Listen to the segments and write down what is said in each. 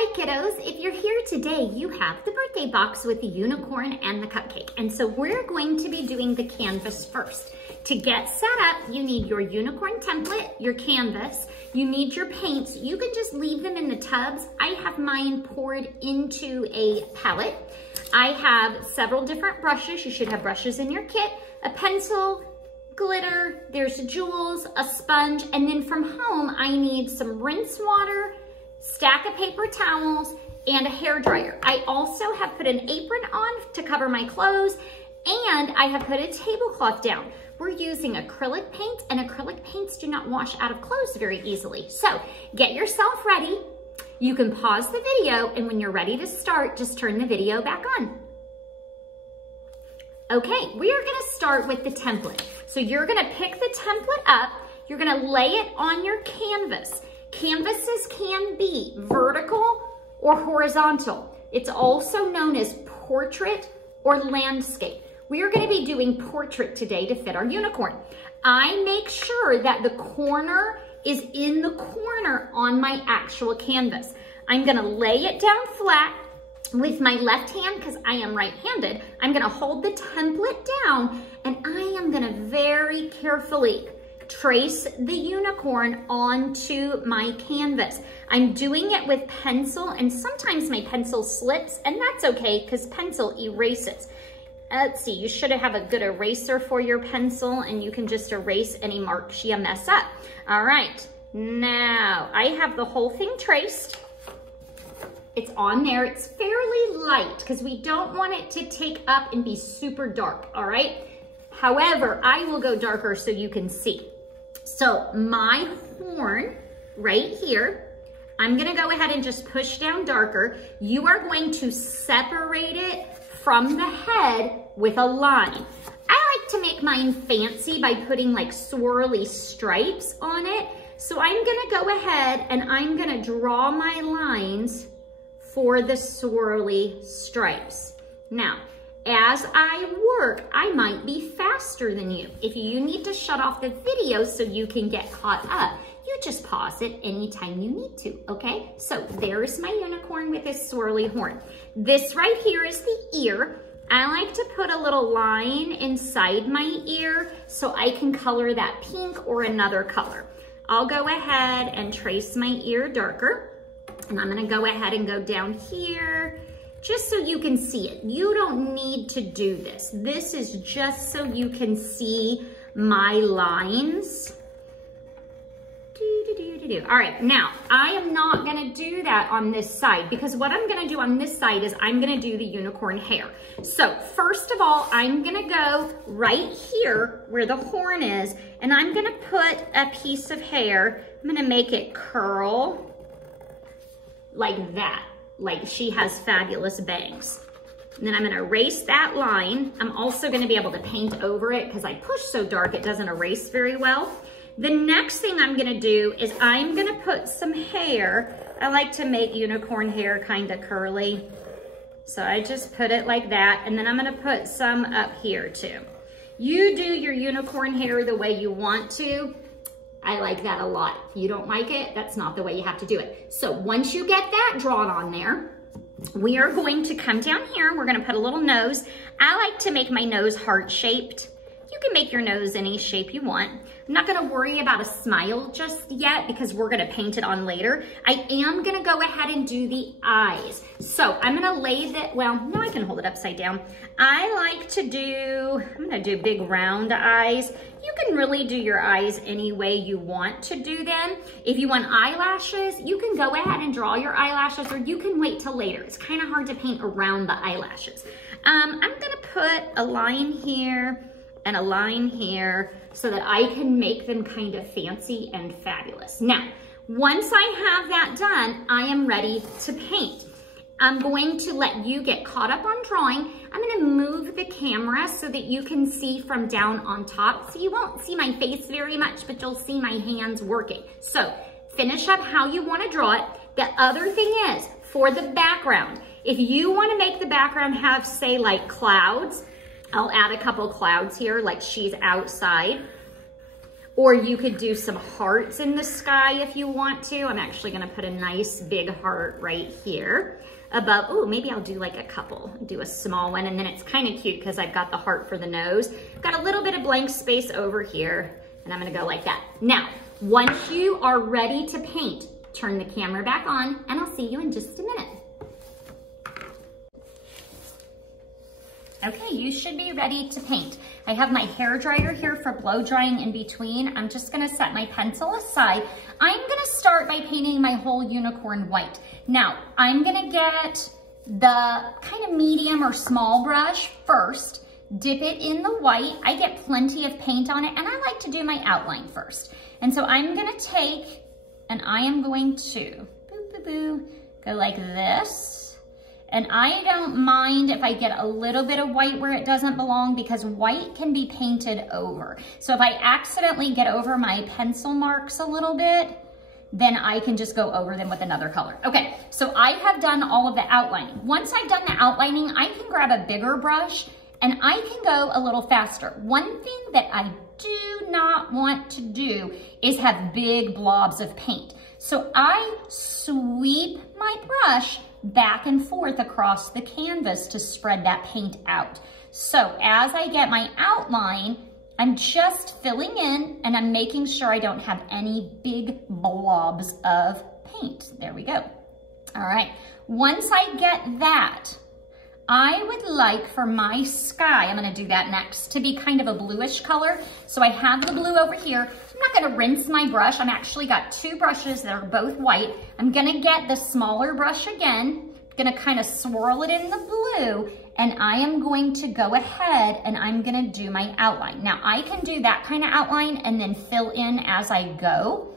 Hi kiddos, if you're here today, you have the birthday box with the unicorn and the cupcake. And so we're going to be doing the canvas first. To get set up, you need your unicorn template, your canvas, you need your paints. You can just leave them in the tubs. I have mine poured into a palette. I have several different brushes. You should have brushes in your kit, a pencil, glitter, there's jewels, a sponge, and then from home, I need some rinse water, stack of paper towels, and a hair dryer. I also have put an apron on to cover my clothes, and I have put a tablecloth down. We're using acrylic paint, and acrylic paints do not wash out of clothes very easily. So get yourself ready. You can pause the video, and when you're ready to start, just turn the video back on. Okay, we are gonna start with the template. So you're gonna pick the template up, you're gonna lay it on your canvas. Canvases can be vertical or horizontal. It's also known as portrait or landscape. We are going to be doing portrait today to fit our unicorn. I make sure that the corner is in the corner on my actual canvas. I'm going to lay it down flat with my left hand because I am right-handed. I'm going to hold the template down and I am going to very carefully trace the unicorn onto my canvas. I'm doing it with pencil, and sometimes my pencil slips, and that's okay because pencil erases. Let's see, you should have a good eraser for your pencil, and you can just erase any marks you mess up. All right, now I have the whole thing traced. It's on there. It's fairly light because we don't want it to take up and be super dark, all right? However, I will go darker so you can see. So my horn right here, I'm gonna go ahead and just push down darker. You are going to separate it from the head with a line. I like to make mine fancy by putting like swirly stripes on it. So I'm gonna go ahead and I'm gonna draw my lines for the swirly stripes. Now, as I work, I might be faster than you. If you need to shut off the video so you can get caught up, you just pause it anytime you need to, okay? So there's my unicorn with his swirly horn. This right here is the ear. I like to put a little line inside my ear so I can color that pink or another color. I'll go ahead and trace my ear darker, and I'm gonna go ahead and go down here, just so you can see it. You don't need to do this. This is just so you can see my lines. All right, now I am not gonna do that on this side because what I'm gonna do on this side is I'm gonna do the unicorn hair. So first of all, I'm gonna go right here where the horn is, and I'm gonna put a piece of hair. I'm gonna make it curl like that. Like she has fabulous bangs. And then I'm gonna erase that line. I'm also gonna be able to paint over it because I push so dark it doesn't erase very well. The next thing I'm gonna do is I'm gonna put some hair. I like to make unicorn hair kind of curly. So I just put it like that, and then I'm gonna put some up here too. You do your unicorn hair the way you want to. I like that a lot. If you don't like it, that's not the way you have to do it. So once you get that drawn on there, we are going to come down here. We're gonna put a little nose. I like to make my nose heart-shaped. You can make your nose any shape you want. I'm not gonna worry about a smile just yet because we're gonna paint it on later. I am gonna go ahead and do the eyes. So I'm gonna lay that, well, no, I can hold it upside down. I like to do, I'm gonna do big round eyes. You can really do your eyes any way you want to do them. If you want eyelashes, you can go ahead and draw your eyelashes, or you can wait till later. It's kind of hard to paint around the eyelashes. I'm gonna put a line here and a line here so that I can make them kind of fancy and fabulous. Now, once I have that done, I am ready to paint. I'm going to let you get caught up on drawing. I'm gonna move the camera so that you can see from down on top. So you won't see my face very much, but you'll see my hands working. So finish up how you wanna draw it. The other thing is, for the background, if you wanna make the background have, say, like clouds, I'll add a couple clouds here, like she's outside. Or you could do some hearts in the sky if you want to. I'm actually gonna put a nice big heart right here above. Oh, maybe I'll do like a couple. Do a small one, and then it's kind of cute because I've got the heart for the nose. I've got a little bit of blank space over here, and I'm gonna go like that. Now, once you are ready to paint, turn the camera back on, and I'll see you in just a minute. Okay, you should be ready to paint. I have my hair dryer here for blow drying in between. I'm just gonna set my pencil aside. I'm gonna start by painting my whole unicorn white. Now, I'm gonna get the kind of medium or small brush first, dip it in the white. I get plenty of paint on it, and I like to do my outline first. And so I'm gonna take, and I am going to, go like this. And I don't mind if I get a little bit of white where it doesn't belong, because white can be painted over. So if I accidentally get over my pencil marks a little bit, then I can just go over them with another color. Okay, so I have done all of the outlining. Once I've done the outlining, I can grab a bigger brush and I can go a little faster. One thing that I do not want to do is have big blobs of paint. So I sweep my brush back and forth across the canvas to spread that paint out. So as I get my outline, I'm just filling in and I'm making sure I don't have any big blobs of paint. There we go. All right, once I get that, I would like for my sky, I'm gonna do that next, to be kind of a bluish color. So I have the blue over here. I'm not gonna rinse my brush. I'm actually got two brushes that are both white. I'm gonna get the smaller brush again, gonna kind of swirl it in the blue, and I am going to go ahead and I'm gonna do my outline. Now I can do that kind of outline and then fill in as I go,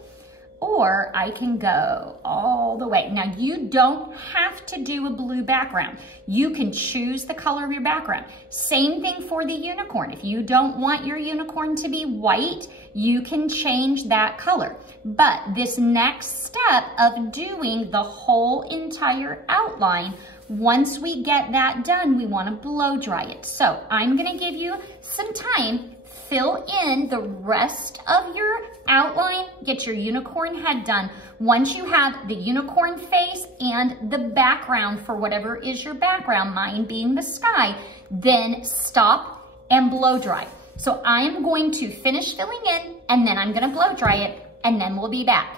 or I can go all the way. Now you don't have to do a blue background. You can choose the color of your background. Same thing for the unicorn. If you don't want your unicorn to be white, you can change that color. But this next step of doing the whole entire outline, once we get that done, we want to blow dry it. So I'm gonna give you some time. Fill in the rest of your outline, get your unicorn head done. Once you have the unicorn face and the background for whatever is your background, mine being the sky, then stop and blow dry. So I am going to finish filling in and then I'm gonna blow dry it and then we'll be back.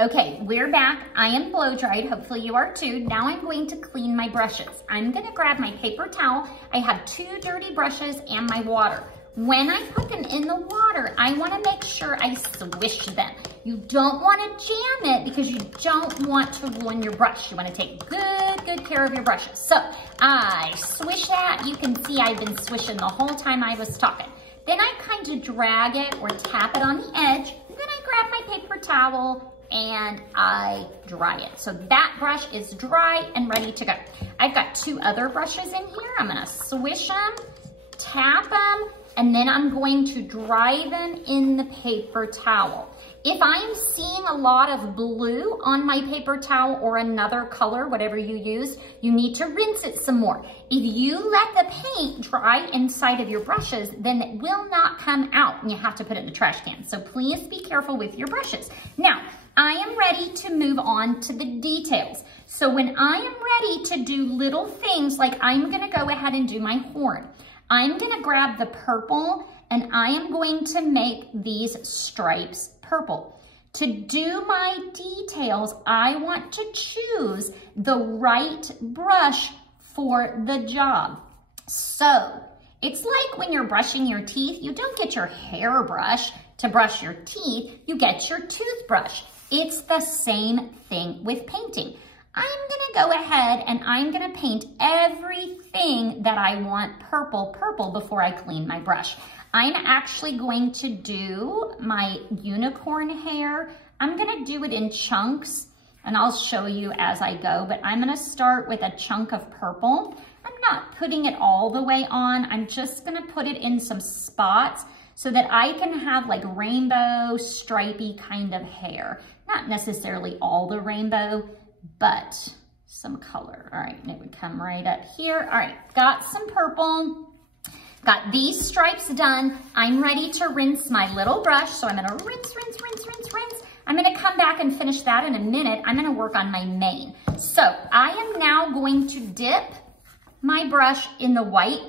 Okay, we're back. I am blow dried. Hopefully you are too. Now I'm going to clean my brushes. I'm gonna grab my paper towel. I have two dirty brushes and my water. When I put them in the water, I wanna make sure I swish them. You don't wanna jam it because you don't want to ruin your brush. You wanna take good care of your brushes. So I swish that. You can see I've been swishing the whole time I was talking. Then I kind of drag it or tap it on the edge. Then I grab my paper towel and I dry it. So that brush is dry and ready to go. I've got two other brushes in here. I'm gonna swish them, tap them, and then I'm going to dry them in the paper towel. If I'm seeing a lot of blue on my paper towel or another color, whatever you use, you need to rinse it some more. If you let the paint dry inside of your brushes, then it will not come out and you have to put it in the trash can. So please be careful with your brushes. Now, I am ready to move on to the details. So when I am ready to do little things, like I'm gonna go ahead and do my horn. I'm gonna grab the purple and I am going to make these stripes purple. To do my details, I want to choose the right brush for the job. So it's like when you're brushing your teeth, you don't get your hairbrush to brush your teeth, you get your toothbrush. It's the same thing with painting. I'm gonna go ahead and I'm gonna paint everything that I want purple before I clean my brush. I'm actually going to do my unicorn hair. I'm gonna do it in chunks and I'll show you as I go, but I'm gonna start with a chunk of purple. I'm not putting it all the way on. I'm just gonna put it in some spots so that I can have like rainbow, stripey kind of hair. Not necessarily all the rainbow, but some color. All right, and it would come right up here. All right, got some purple. Got these stripes done. I'm ready to rinse my little brush. So I'm gonna rinse, rinse, rinse, rinse, rinse. I'm gonna come back and finish that in a minute. I'm gonna work on my mane. So I am now going to dip my brush in the white,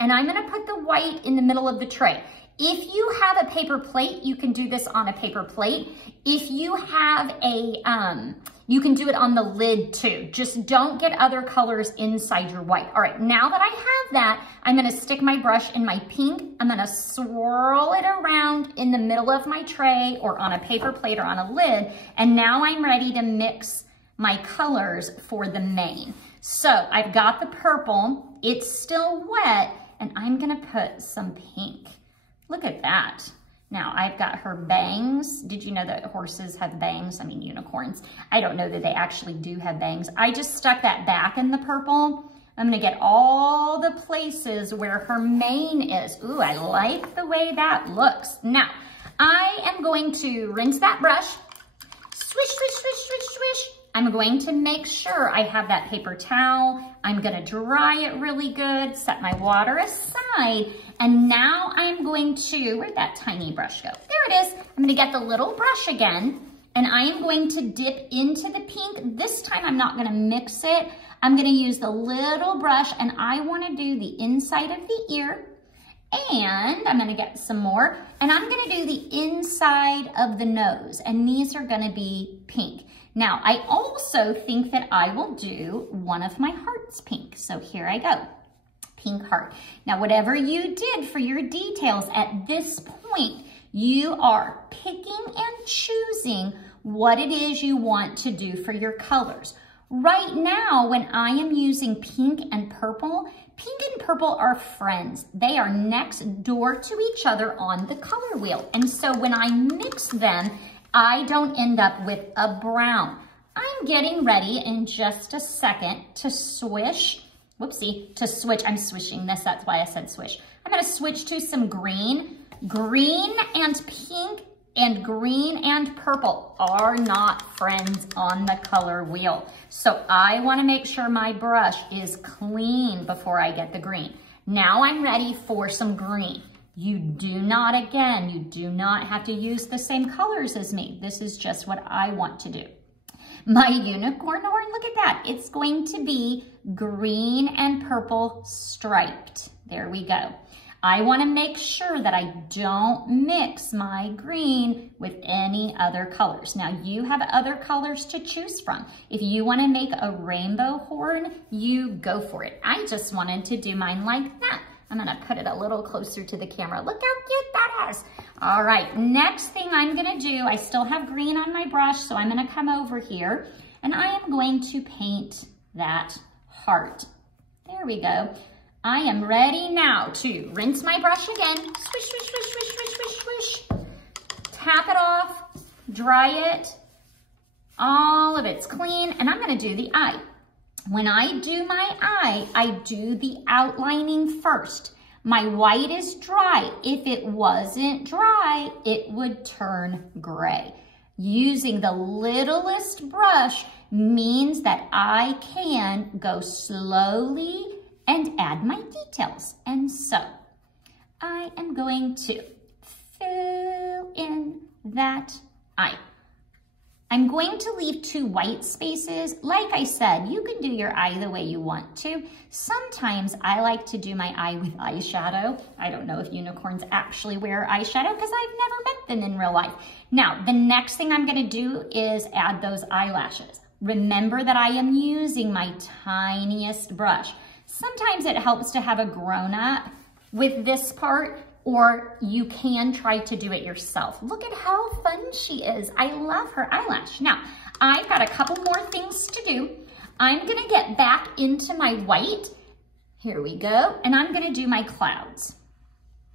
and I'm gonna put the white in the middle of the tray. If you have a paper plate, you can do this on a paper plate. If you have a, you can do it on the lid too. Just don't get other colors inside your white. All right, now that I have that, I'm gonna stick my brush in my pink. I'm gonna swirl it around in the middle of my tray or on a paper plate or on a lid. And now I'm ready to mix my colors for the mane. So I've got the purple, it's still wet, and I'm gonna put some pink. Look at that. Now I've got her bangs. Did you know that horses have bangs? I mean, unicorns. I don't know that they actually do have bangs. I just stuck that back in the purple. I'm gonna get all the places where her mane is. Ooh, I like the way that looks. Now, I am going to rinse that brush. Swish, swish, swish, swish, swish. I'm going to make sure I have that paper towel. I'm gonna dry it really good, set my water aside, and now I'm going to, where'd that tiny brush go? There it is. I'm gonna get the little brush again, and I am going to dip into the pink. This time I'm not gonna mix it. I'm gonna use the little brush, and I wanna do the inside of the ear, and I'm gonna get some more, and I'm gonna do the inside of the nose, and these are gonna be pink. Now, I also think that I will do one of my hearts pink. So here I go, pink heart. Now, whatever you did for your details at this point, you are picking and choosing what it is you want to do for your colors. Right now, when I am using pink and purple are friends. They are next door to each other on the color wheel. And so when I mix them, I don't end up with a brown. I'm getting ready in just a second to swish, whoopsie, to switch. I'm swishing this, that's why I said swish. I'm gonna switch to some green. Green and pink and green and purple are not friends on the color wheel. So I wanna make sure my brush is clean before I get the green. Now I'm ready for some green. You do not have to use the same colors as me. This is just what I want to do. My unicorn horn, look at that. It's going to be green and purple striped. There we go. I want to make sure that I don't mix my green with any other colors. Now you have other colors to choose from. If you want to make a rainbow horn, you go for it. I just wanted to do mine like that. I'm gonna put it a little closer to the camera. Look how cute that is. All right, next thing I'm gonna do, I still have green on my brush, so I'm gonna come over here and I am going to paint that heart. There we go. I am ready now to rinse my brush again. Swish, swish, swish, swish, swish, swish, swish. Tap it off, dry it. All of it's clean, and I'm gonna do the eye. When I do my eye, I do the outlining first. My white is dry. If it wasn't dry, it would turn gray. Using the littlest brush means that I can go slowly and add my details. And so I am going to fill in that eye. I'm going to leave 2 white spaces. Like I said, you can do your eye the way you want to. Sometimes I like to do my eye with eyeshadow. I don't know if unicorns actually wear eyeshadow because I've never met them in real life. Now, the next thing I'm gonna do is add those eyelashes. Remember that I am using my tiniest brush. Sometimes it helps to have a grown-up with this part, or you can try to do it yourself. Look at how fun she is. I love her eyelash. Now, I've got a couple more things to do. I'm gonna get back into my white. Here we go. And I'm gonna do my clouds.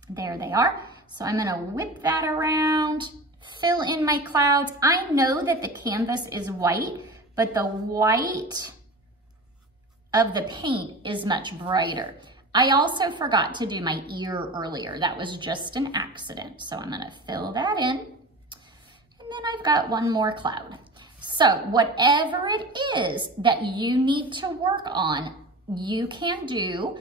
There they are. So I'm gonna whip that around, fill in my clouds. I know that the canvas is white, but the white of the paint is much brighter. I also forgot to do my ear earlier. That was just an accident. So I'm gonna fill that in. And then I've got one more cloud. So whatever it is that you need to work on, you can do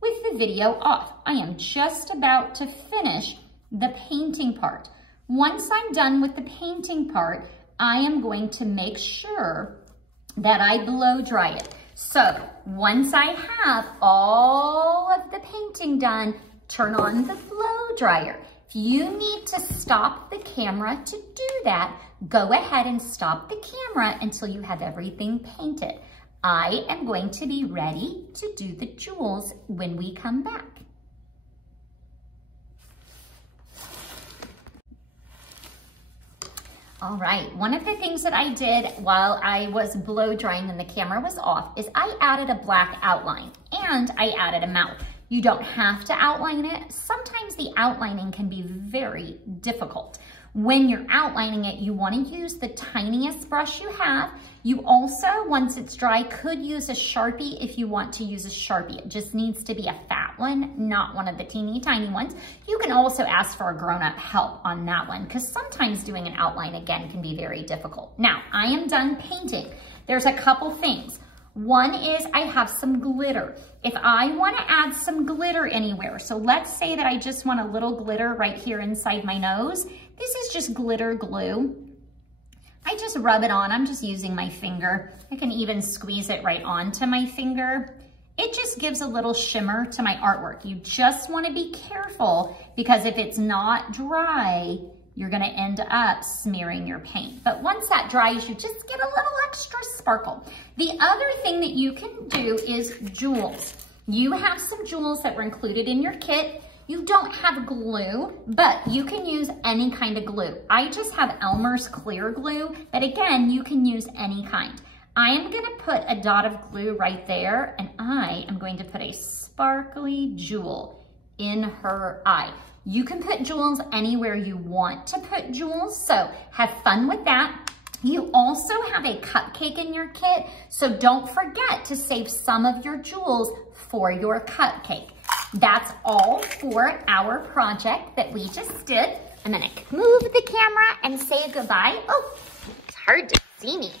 with the video off. I am just about to finish the painting part. Once I'm done with the painting part, I am going to make sure that I blow dry it. So once I have all of the painting done, turn on the blow dryer. If you need to stop the camera to do that, go ahead and stop the camera until you have everything painted. I am going to be ready to do the jewels when we come back. All right, one of the things that I did while I was blow drying and the camera was off is I added a black outline and I added a mouth. You don't have to outline it. Sometimes the outlining can be very difficult. When you're outlining it, you want to use the tiniest brush you have. You also, once it's dry, could use a Sharpie if you want to use a Sharpie. It just needs to be a fat one, not one of the teeny tiny ones. You can also ask for a grown-up help on that one because sometimes doing an outline, again, can be very difficult. Now, I am done painting. There's a couple things. One is I have some glitter. If I want to add some glitter anywhere, so let's say that I just want a little glitter right here inside my nose. This is just glitter glue. I just rub it on. I'm just using my finger. I can even squeeze it right onto my finger. It just gives a little shimmer to my artwork. You just want to be careful because if it's not dry, you're gonna end up smearing your paint. But once that dries, you just get a little extra sparkle. The other thing that you can do is jewels. You have some jewels that were included in your kit. You don't have glue, but you can use any kind of glue. I just have Elmer's clear glue, but again, you can use any kind. I am gonna put a dot of glue right there, and I am going to put a sparkly jewel in her eye. You can put jewels anywhere you want to put jewels, so have fun with that. You also have a cupcake in your kit, so don't forget to save some of your jewels for your cupcake. That's all for our project that we just did. I'm gonna move the camera and say goodbye. Oh, it's hard to see me.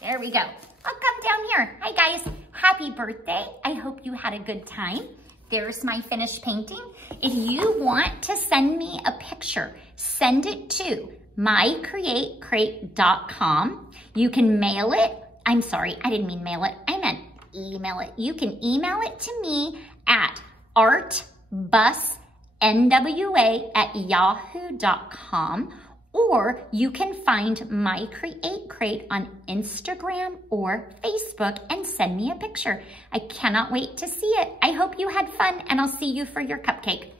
There we go. I'll come down here. Hi guys, happy birthday. I hope you had a good time. There's my finished painting. If you want to send me a picture, send it to mycreatecrate.com. You can mail it. I'm sorry, I didn't mean mail it. I meant email it. You can email it to me at artbusnwa@yahoo.com, or you can find My Create Crate on Instagram or Facebook and send me a picture. I cannot wait to see it. I hope you had fun, and I'll see you for your cupcake.